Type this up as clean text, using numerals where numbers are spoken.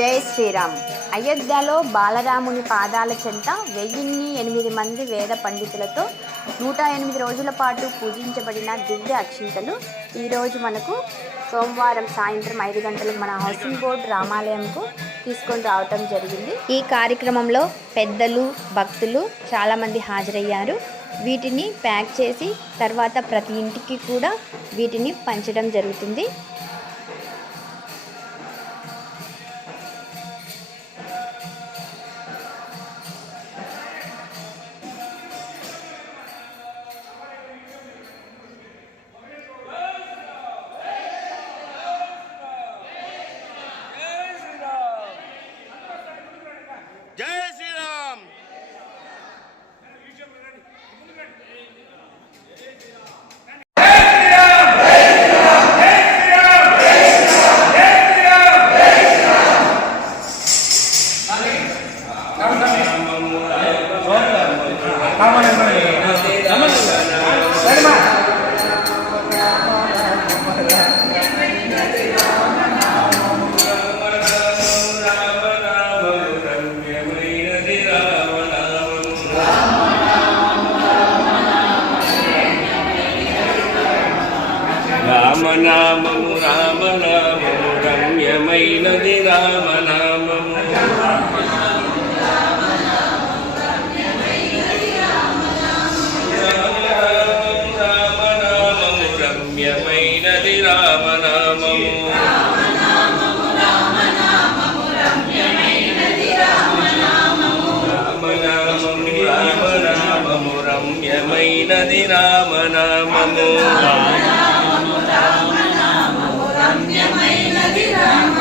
జై శ్రీరామ్. అయోధ్యలో బాలరాముని పాదాల చెంత 1008 మంది వేద పండితులతో 108 రోజుల పాటు పూజించబడిన దివ్య అక్షింతలు ఈరోజు మనకు సోమవారం సాయంత్రం 5 గంటలకు మన హౌసింగ్ బోర్డు రామాలయంకు తీసుకొని రావటం జరిగింది. ఈ కార్యక్రమంలో పెద్దలు, భక్తులు చాలామంది హాజరయ్యారు. వీటిని ప్యాక్ చేసి తర్వాత ప్రతి ఇంటికి కూడా వీటిని పంచడం జరుగుతుంది. జై శ్రీరామ్. రామనామము రామనామము రమ్యమైనది రామనామము. రామనామము రమ్యమైనది రామనామము. రామనామము రమ్యమైనది రామనామము. రామనామము రామనామము రమ్యమైనది రామనామము. రామనామము రమ్యమైనది రామనామము.